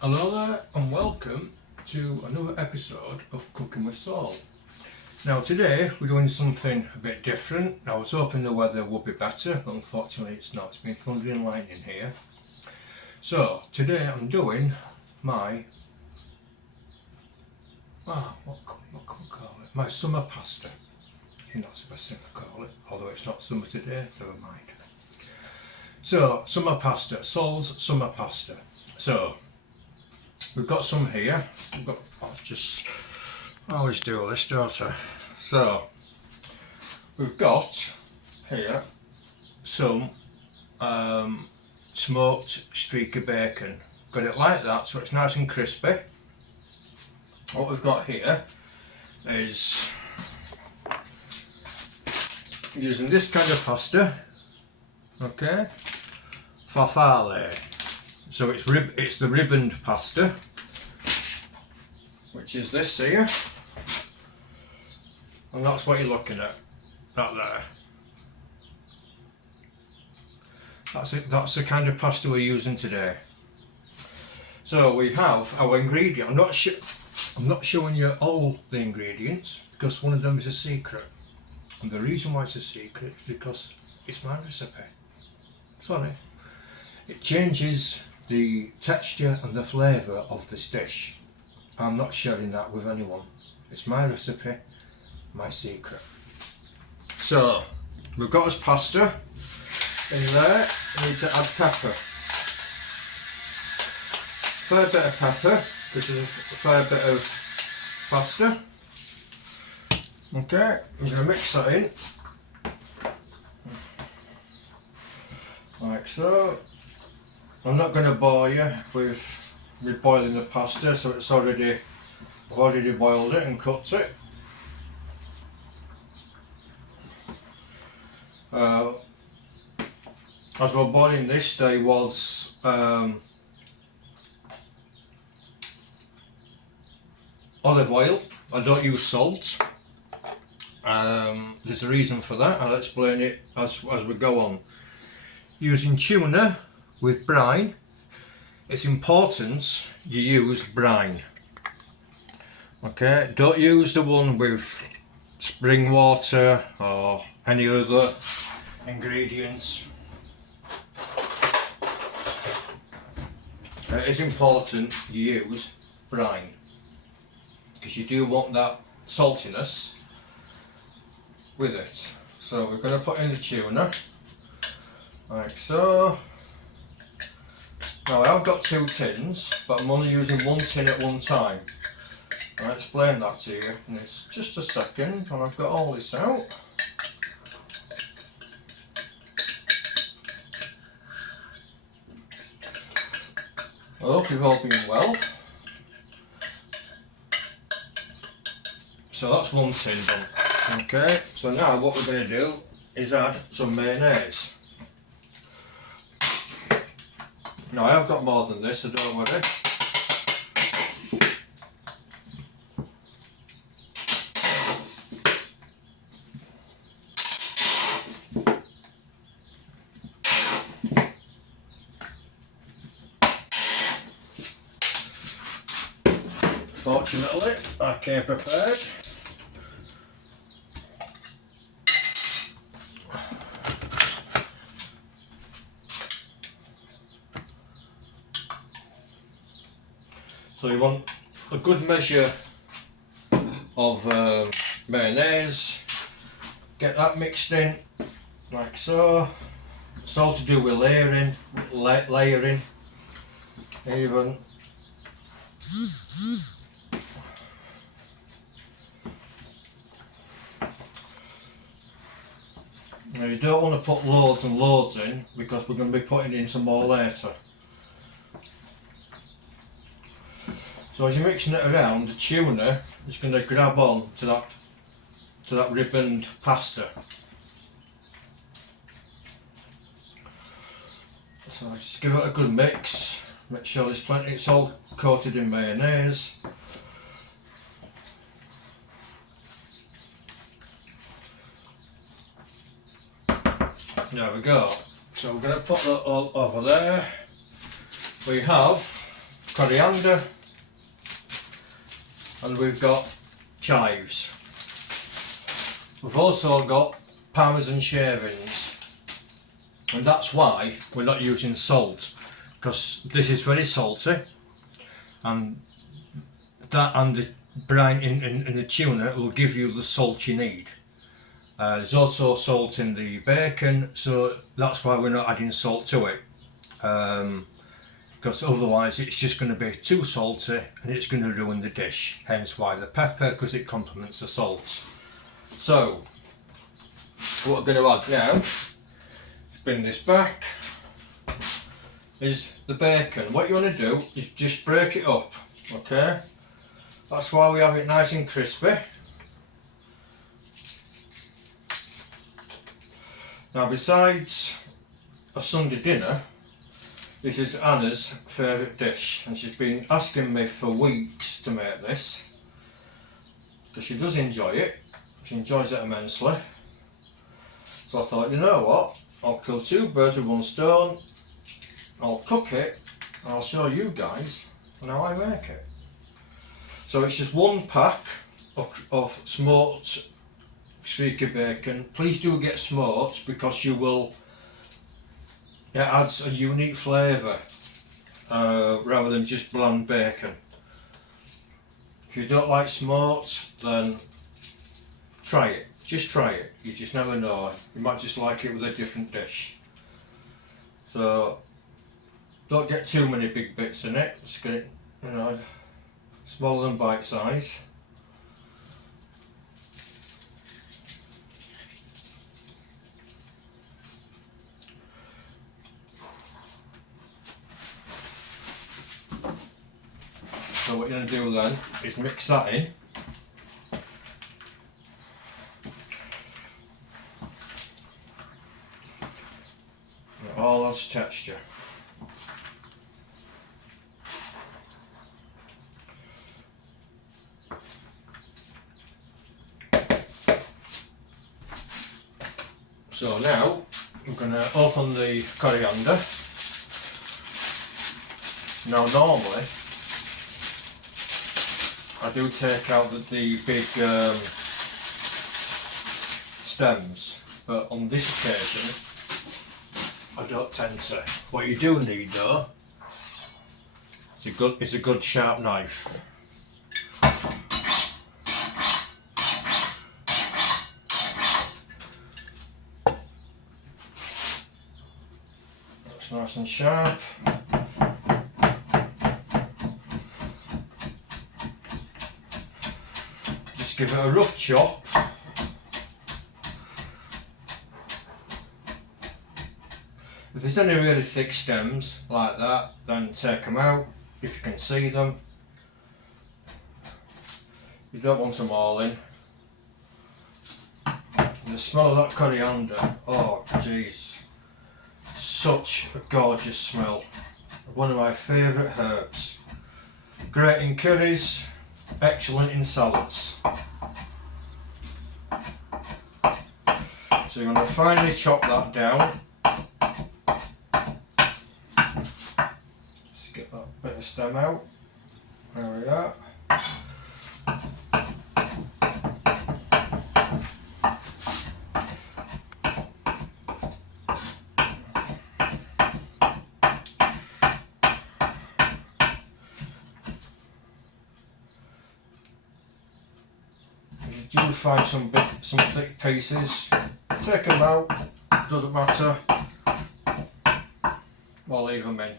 Hello there and welcome to another episode of Cooking with Saul. Now today we're doing something a bit different. I was hoping the weather would be better, but unfortunately it's not. It's been thunder and lightning here. So today I'm doing my what can we call it? My summer pasta. I think that's the best thing to call it, although it's not summer today, never mind. So summer pasta, Saul's summer pasta. So we've got some here. I always do this, don't I? So we've got here some smoked streak of bacon. Got it like that, so it's nice and crispy. What we've got here is using this kind of pasta, okay, farfalle. So it's the ribboned pasta, which is this here, and that's what you're looking at, that there. That's it. That's the kind of pasta we're using today. So we have our ingredient. I'm not showing you all the ingredients because one of them is a secret, and the reason why it's a secret is because it's my recipe. Sorry, it changes the texture and the flavour of this dish. I'm not sharing that with anyone. It's my recipe, my secret. So we've got us pasta in there. We need to add pepper. Fair bit of pepper because there's a fair bit of pasta. Okay, I'm going to mix that in like so. I'm not going to bore you with boiling the pasta, so I've already boiled it and cooked it. As we're boiling this, there was olive oil. I don't use salt. There's a reason for that. I'll explain it as we go on. Using tuna with brine, it's important you use brine. Okay, don't use the one with spring water or any other ingredients. It is important you use brine because you do want that saltiness with it. So we're going to put in the tuna like so. Now I've got 2 tins, but I'm only using 1 tin at one time. I'll explain that to you in just a second when I've got all this out. I hope you've all been well. So that's 1 tin done. Okay, so now what we're going to do is add some mayonnaise. Now I have got more than this, so don't worry. Fortunately, I came prepared. So you want a good measure of mayonnaise. Get that mixed in like so. It's all to do with layering even. Now you don't want to put loads and loads in because we're going to be putting in some more later. So as you're mixing it around, the tuna is going to grab on to that ribboned pasta. So just give it a good mix. Make sure there's plenty. It's all coated in mayonnaise. There we go. So we're going to put that all over there. We have coriander, and we've got chives. We've also got parmesan shavings, and that's why we're not using salt, because this is very salty, and that and the brine in the tuna will give you the salt you need. There's also salt in the bacon, so that's why we're not adding salt to it, because otherwise it's just going to be too salty and it's going to ruin the dish. Hence why the pepper, because it complements the salt. So what we're going to add now, let's bring this back, is the bacon. What you want to do is just break it up, okay? That's why we have it nice and crispy. Now, besides a Sunday dinner, this is Anna's favourite dish, and she's been asking me for weeks to make this, because she does enjoy it. She enjoys it immensely. So I thought, you know what, I'll kill two birds with one stone. I'll cook it and I'll show you guys how I make it. So it's just one pack of smoked streaky bacon. Please do get smoked, because it adds a unique flavour rather than just bland bacon. If you don't like smoked, then try it. Just try it. You just never know. You might just like it with a different dish. So don't get too many big bits in it. Just get it, smaller than bite size. So what you're going to do then is mix that in. It all adds texture. So now we're going to open the coriander. Now normally I do take out the big stems, but on this occasion I don't tend to. What you do need though is a good sharp knife. That's nice and sharp. Give it a rough chop. If there's any really thick stems like that, then take them out if you can see them. You don't want them all in. And the smell of that coriander, oh jeez, such a gorgeous smell. One of my favourite herbs. Great in curries, excellent in salads. So you're going to finely chop that down. Just get that bit of stem out. There we are. If you do find some thick pieces, take them out, doesn't matter, or leave them in.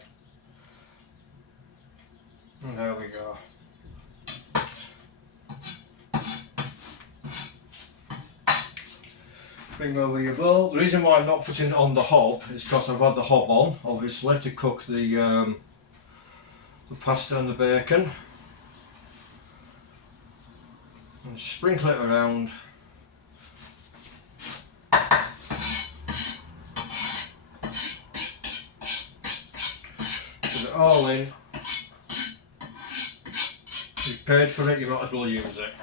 And there we go. Bring over your bowl. The reason why I'm not putting it on the hob is because I've had the hob on, obviously, to cook the pasta and the bacon. And sprinkle it around. Put it all in. You've paid for it, you might as well use it.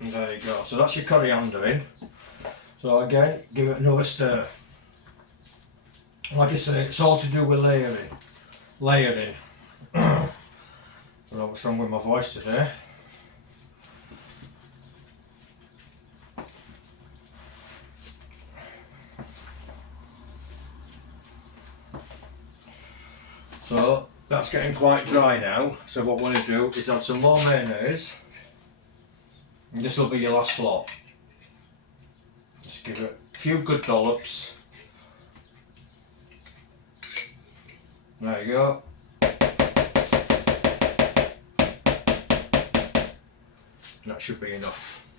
And there you go. So that's your coriander in. So again, give it another stir. Like I say, it's all to do with layering. Layering. I don't know what's wrong with my voice today. So that's getting quite dry now. So what I want to do is add some more mayonnaise. And this will be your last flop. Just give it a few good dollops. There you go. That should be enough.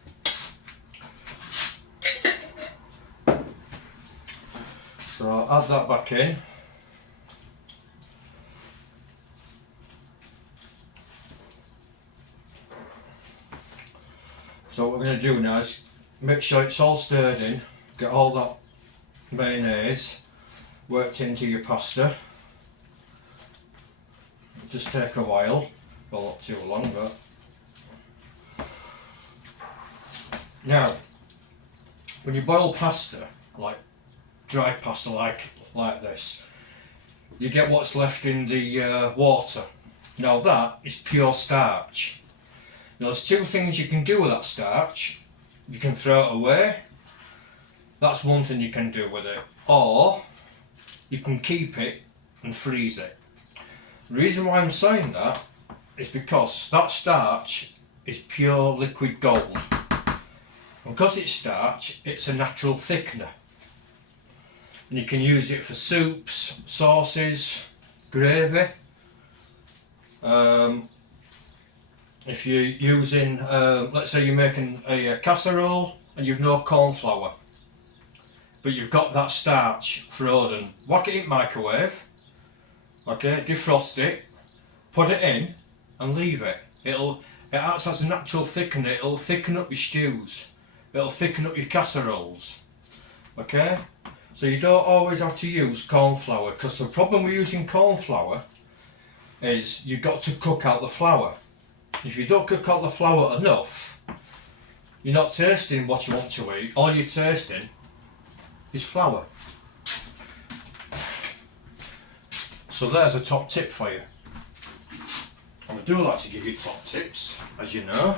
So I'll add that back in. So what we're going to do now is make sure it's all stirred in, get all that mayonnaise worked into your pasta. It'll just take a while, well not too long but. Now, when you boil pasta, like dry pasta like this, you get what's left in the water. Now that is pure starch. Now there's two things you can do with that starch. You can throw it away, that's one thing you can do with it, or you can keep it and freeze it. The reason why I'm saying that is because that starch is pure liquid gold. And because it's starch, it's a natural thickener. And you can use it for soups, sauces, gravy. If you're using, let's say you're making a casserole and you've no corn flour, but you've got that starch frozen, whack it in microwave, okay, defrost it, put it in and leave it. It acts as a natural thickener, it'll thicken up your stews, it'll thicken up your casseroles, okay? So you don't always have to use corn flour, because the problem with using corn flour is you've got to cook out the flour. If you don't cook out the flour enough, you're not tasting what you want to eat. All you're tasting is flour. So there's a top tip for you. And I do like to give you top tips, as you know.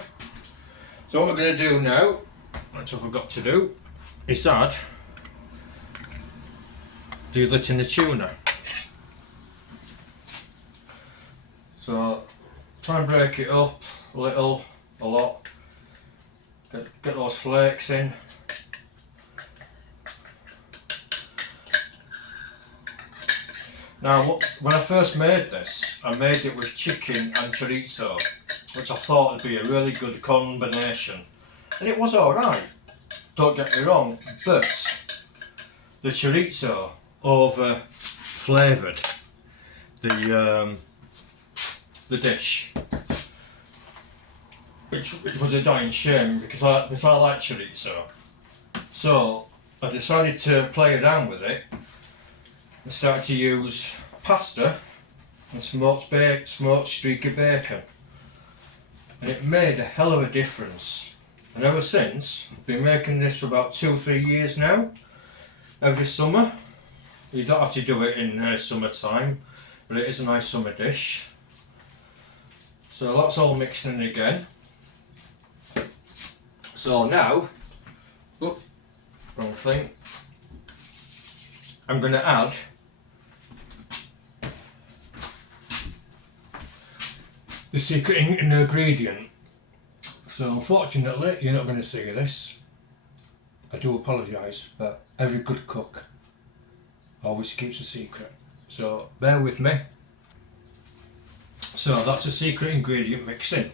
So what we're going to do now, that's what I forgot to do, is add the lit in the tuna. So try and break it up a little, a lot. Get those flakes in. Now, when I first made this, I made it with chicken and chorizo, which I thought would be a really good combination. And it was alright, don't get me wrong, but the chorizo over flavoured the dish, which was a dying shame because I like chorizo. So I decided to play around with it and started to use pasta and smoked streak of bacon, and it made a hell of a difference. And ever since, I've been making this for about 2-3 years now, every summer. You don't have to do it in summertime, but it is a nice summer dish. So that's all mixed in again. So now, wrong thing, I'm going to add the secret ingredient. So unfortunately you're not going to see this. I do apologise, but every good cook always keeps a secret. So bear with me. So that's the secret ingredient mixed in.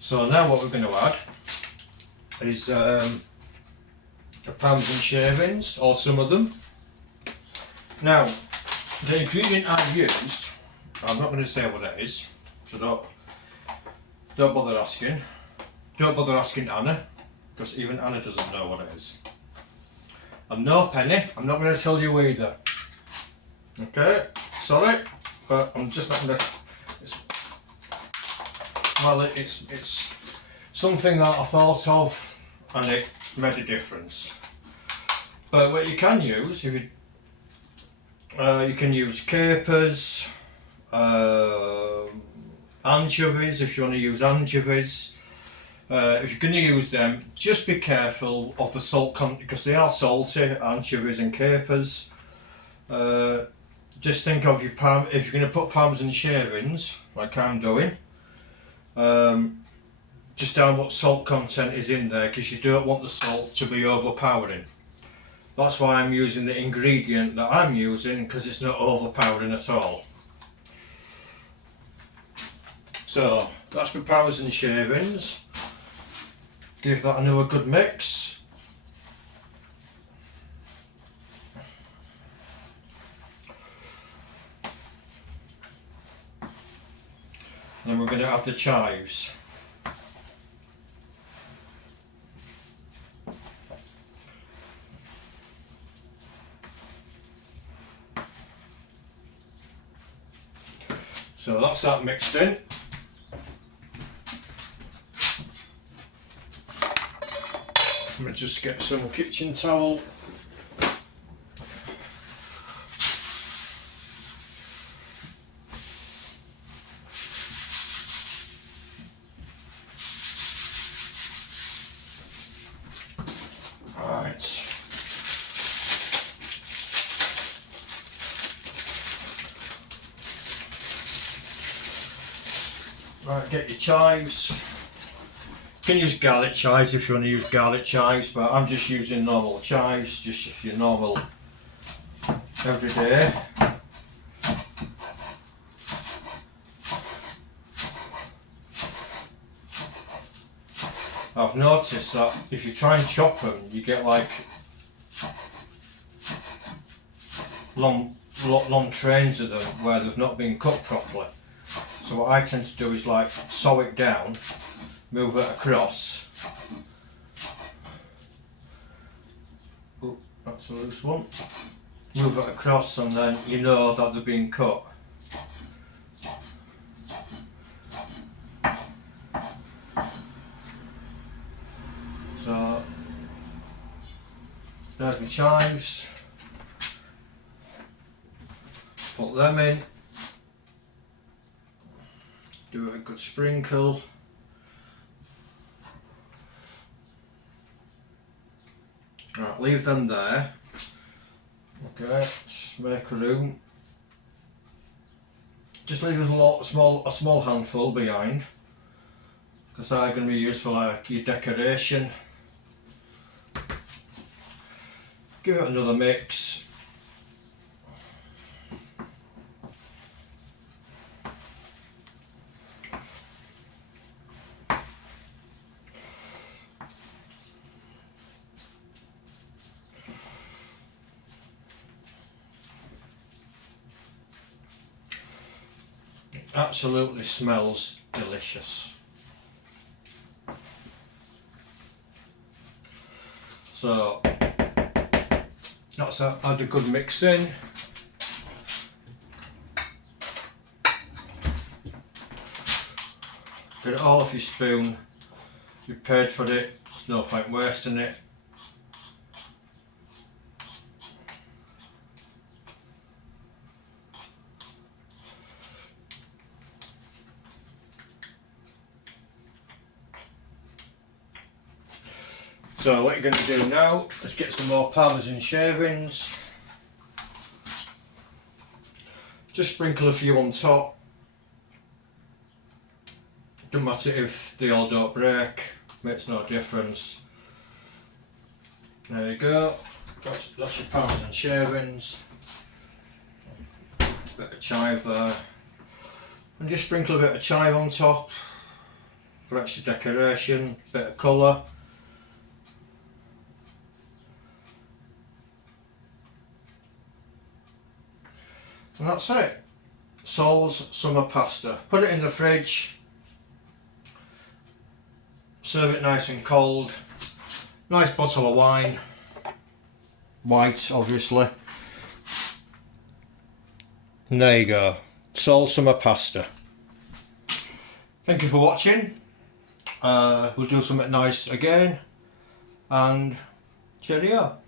So now what we're going to add is the parmesan shavings, or some of them. Now the ingredient I've used, I'm not going to say what it is, so don't bother asking. Don't bother asking Anna, because even Anna doesn't know what it is. And no Penny, I'm not going to tell you either. Okay, sorry, but I'm just not going to. Well, it's something that I thought of and it made a difference. But what you can use, if you You can use capers, anchovies if you want to use anchovies. If you're going to use them, just be careful of the salt content because they are salty, anchovies and capers. Just think of your if you're going to put parmesan shavings, like I'm doing, just how much salt content is in there because you don't want the salt to be overpowering. That's why I'm using the ingredient that I'm using because it's not overpowering at all. So that's my parmesan shavings. Give that another good mix. And then we're going to add the chives. So that's that mixed in. I'm going to just get some kitchen towel. Right, get your chives. You can use garlic chives if you want to use garlic chives, but I'm just using normal chives, just your normal everyday. I've noticed that if you try and chop them, you get like long trains of them where they've not been cut properly. So what I tend to do is like sew it down, move it across. Oh, that's a loose one. Move it across and then you know that they're being cut. So there's my chives. Put them in. Do a good sprinkle. Right, leave them there. Okay, just make room. Just leave a small handful behind, because they're going to be used for like your decoration. Give it another mix. Absolutely smells delicious. So that's add a good mix in. Get it all off your spoon. You paid for it, there's no point wasting it. So what you're going to do now is get some more parmesan shavings. Just sprinkle a few on top. Doesn't matter if they all don't break, makes no difference. There you go, that's your parmesan shavings. Bit of chive there. And just sprinkle a bit of chive on top for extra decoration, bit of colour. And that's it. Saul's summer pasta. Put it in the fridge. Serve it nice and cold. Nice bottle of wine. White, obviously. And there you go. Saul's summer pasta. Thank you for watching. We'll do something nice again. And cheerio.